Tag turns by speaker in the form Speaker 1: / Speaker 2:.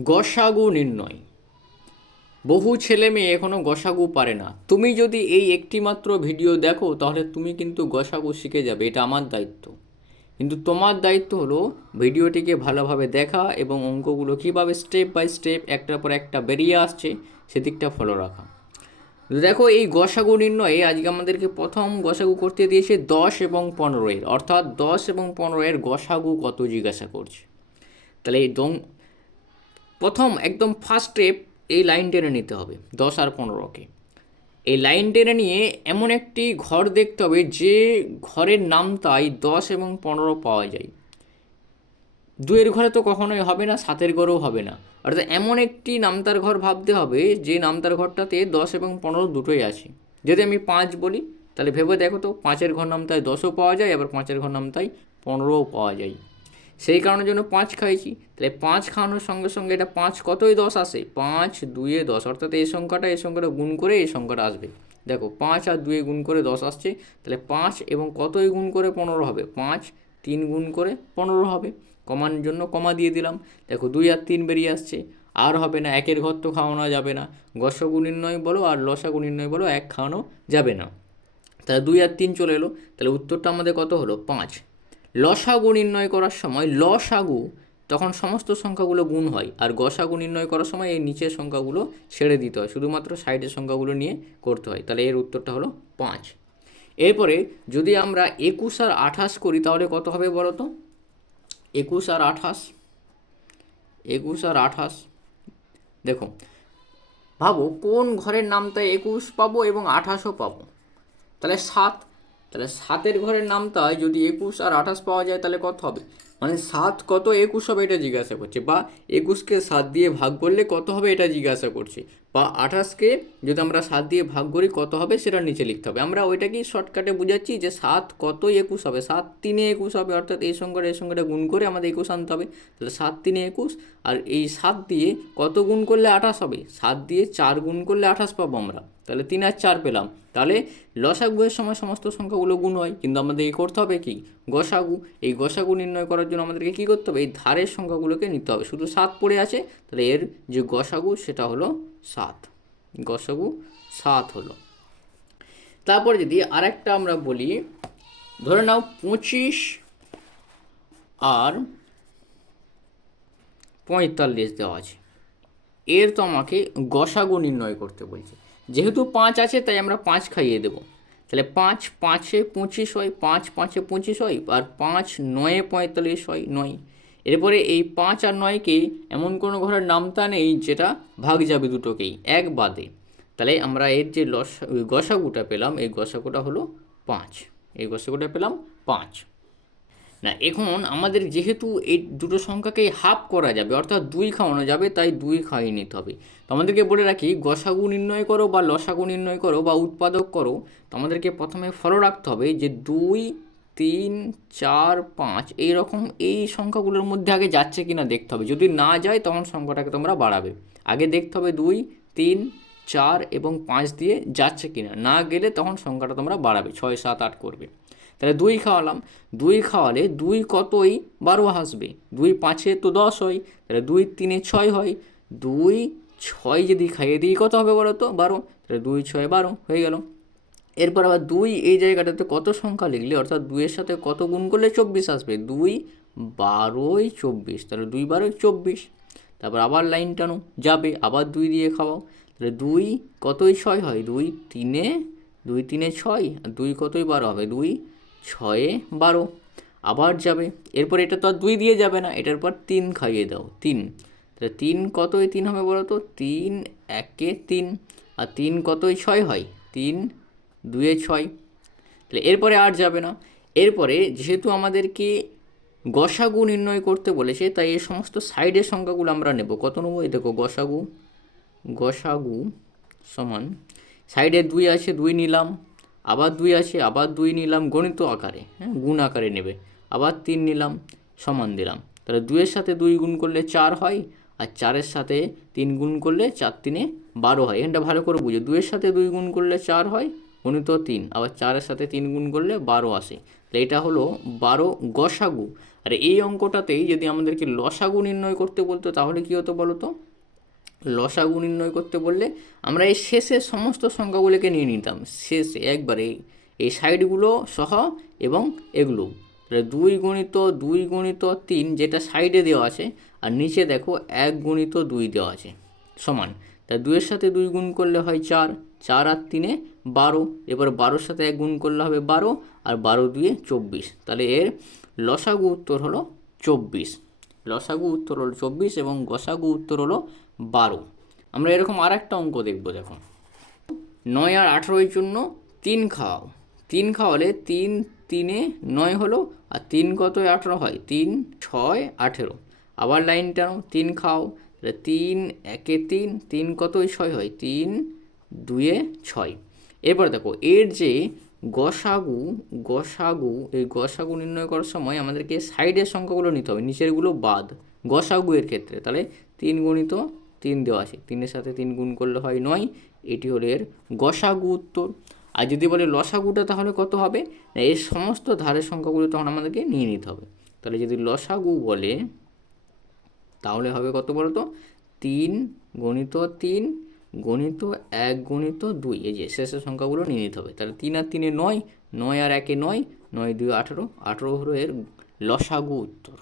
Speaker 1: গসাগু নির্ণয়। বহু ছেলে মেয়ে এখনও গসাগু পারে না। তুমি যদি এই একটি মাত্র ভিডিও দেখো, তাহলে তুমি কিন্তু গসাগু শিখে যাবে, এটা আমার দায়িত্ব। কিন্তু তোমার দায়িত্ব হলো ভিডিওটিকে ভালোভাবে দেখা এবং অঙ্কগুলো কীভাবে স্টেপ বাই স্টেপ একটার পর একটা বেরিয়ে আসছে, সেদিকটা ফলো রাখা। দেখো, এই গসাগু নির্ণয়ে আজকে আমাদেরকে প্রথম গসাগু করতে দিয়েছে দশ এবং পনেরো এর। অর্থাৎ দশ এবং পনেরো এর গসাগু কত জিজ্ঞাসা করছে? তাহলে এই প্রথম একদম ফার্স্ট স্টেপ এই লাইন টেনে নিতে হবে, দশ আর পনেরোকে। এই লাইন টেনে নিয়ে এমন একটি ঘর দেখতে হবে, যে ঘরের নামটাই দশ এবং পনেরো পাওয়া যায়। দুয়ের ঘরে তো কখনোই হবে না, সাতের ঘরেও হবে না। অর্থাৎ এমন একটি নামতার ঘর ভাবতে হবে, যে নামতার ঘরটাতে দশ এবং পনেরো দুটোই আছে। যদি আমি পাঁচ বলি, তাহলে ভেবে দেখো তো, পাঁচের ঘর নামতায় দশও পাওয়া যায়, আবার পাঁচের ঘর নামতায় পনেরোও পাওয়া যায়। সেই কারণের জন্য পাঁচ খাইছি। তাহলে পাঁচ খাওয়ানোর সঙ্গে সঙ্গে এটা পাঁচ কতই দশ আসে? পাঁচ দুয়ে দশ। অর্থাৎ এই সংখ্যাটা এই সংখ্যাটা গুণ করে এই সংখ্যাটা আসবে। দেখো, পাঁচ আর দুয়ে গুণ করে দশ আসছে। তাহলে পাঁচ এবং কতই গুণ করে পনেরো হবে? পাঁচ তিন গুণ করে পনেরো হবে। কমার জন্য কমা দিয়ে দিলাম। দেখো, দুই আর তিন বেরিয়ে আসছে। আর হবে না, একের ঘর তো খাওয়ানো যাবে না। গসগু নির্ণয় বলো আর লসাগু নির্ণয় বলো, এক খাওয়ানো যাবে না। তাহলে দুই আর তিন চলে এলো। তাহলে উত্তরটা আমাদের কত হলো? পাঁচ। লসাগু নির্ণয় করার সময় লসাগু, তখন সমস্ত সংখ্যাগুলো গুণ হয়, আর গসাগু নির্ণয় করার সময় এই নিচের সংখ্যাগুলো ছেড়ে দিতে হয়, শুধুমাত্র সাইডের সংখ্যাগুলো নিয়ে করতে হয়। তাহলে এর উত্তরটা হলো পাঁচ। এরপরে যদি আমরা একুশ আর আঠাশ করি, তাহলে কত হবে বলো তো? একুশ আর আঠাশ, একুশ আর আঠাশ, দেখো, ভাবো কোন ঘরের নামটা একুশ পাবো এবং আঠাশও পাবো। তাহলে সাত তাহলে সাতের ঘরের নামটায় যদি একুশ আর আঠাশ পাওয়া যায়, তাহলে কত হবে? মানে সাত কত একুশ হবে এটা জিজ্ঞাসা করছে, বা একুশকে সাত দিয়ে ভাগ করলে কত হবে এটা জিজ্ঞাসা করছে। বা আঠাশকে যদি আমরা সাত দিয়ে ভাগ করি, কত হবে? সেটা নিচে লিখতে হবে। আমরা ওইটাকেই শর্টকাটে বুঝাচ্ছি যে সাত কত একুশ হবে? সাত তিনে একুশ হবে, অর্থাৎ এই সংখ্যাটা এই সংখ্যাটা গুণ করে আমাদের একুশ আনতে হবে। তাহলে সাত তিনে একুশ, আর এই সাত দিয়ে কত গুণ করলে আঠাশ হবে? সাত দিয়ে চার গুণ করলে আঠাশ পাবো আমরা। তাহলে তিন আর চার পেলাম। তাহলে লসাগুয়ের সময় সমস্ত সংখ্যাগুলো গুণ হয়, কিন্তু আমাদের এই করতে হবে কি? গসাগু। এই গসাগু নির্ণয় করার জন্য আমাদেরকে কী করতে হবে? এই ধারের সংখ্যাগুলোকে নিতে হবে। শুধু সাত পড়ে আছে, তাহলে এর যে গসাগু, সেটা হলো সাত। গসাগু সাত হলো। তারপর যদি আরেকটা আমরা বলি, ধরে নাও পঁচিশ আর পঁয়তাল্লিশ দেওয়া আছে। এর তো আমাকে গসাগু নির্ণয় করতে বলছে। যেহেতু পাঁচ আছে, তাই আমরা পাঁচ খাইয়ে দেবো। তাহলে পাঁচ পাঁচে পঁচিশ হয়, পাঁচ পাঁচে পঁচিশ হয়, আর পাঁচ নয়ে পঁয়তাল্লিশ হয়, নয়। এরপরে এই পাঁচ আর নয়কে এমন কোনো ঘরের নামতা নেই যেটা ভাগ যাবে দুটোকেই, এক বাদে। তাহলে আমরা এর যে লস গসাগুটা পেলাম, এই গসাগুটা হলো পাঁচ। এই গসাগুটা পেলাম পাঁচ। না, এখন আমাদের যেহেতু এই দুটো সংখ্যাকে হাফ করা যাবে, অর্থাৎ দুই খাওয়ানো যাবে, তাই দুই খাইয়ে নিতে হবে। তো আমাদেরকে বলে রাখি, গসাগু নির্ণয় করো বা লসাগু নির্ণয় করো বা উৎপাদক করো, তো আমাদেরকে প্রথমে ফলো রাখতে হবে যে দুই তিন, চার, পাঁচ এই রকম এই সংখ্যাগুলোর মধ্যে আগে যাচ্ছে কি না দেখতে হবে। যদি না যায়, তখন সংখ্যাটাকে তোমরা বাড়াবে। আগে দেখতে হবে দুই, তিন, চার এবং পাঁচ দিয়ে যাচ্ছে কি না না গেলে তখন সংখ্যাটা তোমরা বাড়াবে, ছয়, সাত, আট করবে। তাহলে দুই খাওয়ালাম। দুই খাওয়ালে দুই কতই? বারো আসবে। দুই পাঁচে তো দশ হয়। তাহলে দুই তিনে ছয় হয়। দুই, ছয় যদি খাইয়ে দিই, কত হবে বলো তো? বারো। তাহলে দুই, ছয়, বারো। হয়ে গেল। এরপর আবার দুই, এই জায়গাটাতে কত সংখ্যা লিখলে? অর্থাৎ দুইয়ের সাথে কত গুণ করলে চব্বিশ আসবে? দুই বারোই চব্বিশ। তাহলে দুই বারোই চব্বিশ। তারপর আবার লাইন টানো। যাবে, আবার দুই দিয়ে খাওয়াও। তাহলে দুই কতই ছয় হয়? দুই তিনে দুই তিনে ছয়, আর দুই কতই বারো হবে? দুই ছয়ে বারো। আবার যাবে। এরপর এটা তো আর দুই দিয়ে যাবে না। এটার পর তিন খাইয়ে দাও। তিন। তাহলে তিন কতই তিন হবে বলো তো? তিন একে তিন। আর তিন কতই ছয় হয়? তিন দুয়ে ছয়। তাহলে এরপরে আর যাবে না। এরপরে যেহেতু আমাদেরকে গসাগু নির্ণয় করতে বলেছে, তাই এই সমস্ত সাইডের সংখ্যাগুলো আমরা নেব। কত নেব? এই দেখো, গসাগু গসাগু সমান, সাইডে দুই আছে, দুই নিলাম, আবার দুই আছে, আবার দুই নিলাম, গণিত আকারে হ্যাঁ গুণ আকারে নেবে। আবার তিন নিলাম, সমান দিলাম। তাহলে দুইয়ের সাথে দুই গুণ করলে চার হয়, আর চারের সাথে তিন গুণ করলে চার তিনে বারো হয়। এখানটা ভালো করে বুঝো। দুইয়ের সাথে দুই গুণ করলে চার হয় গণিত তিন, আবার চারের সাথে তিন গুণ করলে বারো আসে। তাহলে এটা হলো বারো গসাগু। আর এই অঙ্কটাতেই যদি আমাদেরকে লসাগু নির্ণয় করতে বলতো, তাহলে কী হতো বলো তো? লসাগু নির্ণয় করতে বললে আমরা এই শেষের সমস্ত সংখ্যাগুলোকে নিয়ে নিতাম। শেষে একবারে এই- সাইডগুলো সহ এবং এগুলো। দুই গণিত দুই গণিত তিন যেটা সাইডে দেওয়া আছে, আর নিচে দেখো এক গণিত দুই দেওয়া আছে। সমান। তা দুইয়ের সাথে দুই গুণ করলে হয় চার। চার আর তিনে বারো। এবার বারোর সাথে এক গুণ করলে হবে বারো আর বারো দুয়ে চব্বিশ। তাহলে এর লসাগু উত্তর হলো চব্বিশ। লসাগু উত্তর হলো চব্বিশ এবং গসাগু উত্তর হলো বারো। আমরা এরকম আর একটা অঙ্ক দেখব দেখো নয় আর আঠেরোর জন্য তিন খাওয়াও তিন খাওয়ালে তিন তিনে নয় হলো আর তিন কত আঠেরো হয়? তিন, ছয়, আঠেরো। আবার লাইন টানো তিন খাও। তাহলে তিন, একে তিন তিন কতই ছয় হয়? তিন, দুয়ে ছয়। এরপর দেখো, এর যে গসাগু গসাগু, এই গসাগু নির্ণয় করার সময় আমাদেরকে সাইডের সংখ্যাগুলো নিতে হবে, নিচেরগুলো বাদ। গসাগু এর ক্ষেত্রে, তাহলে তিন গণিত তিন দেওয়া আছে। তিনের সাথে তিন গুণ করলে হয় নয়, এটি হলো এর গসাগু উত্তর। আর যদি বলে লসাগুটা তাহলে কত হবে? না, এর সমস্ত ধারের সংখ্যাগুলো তখন আমাদেরকে নিয়ে নিতে হবে। তাহলে যদি লসাগু বলে তাহলে হবে কত বলো তো তিন গণিত তিন, গণিত এক, গণিত দুই। এই যে শেষের সংখ্যাগুলো নিয়ে নিতে হবে। তাহলে তিন আর তিনে নয় নয় আর একে নয় নয় দুই আঠেরো। আঠেরো হলো এর লসাগু উত্তর।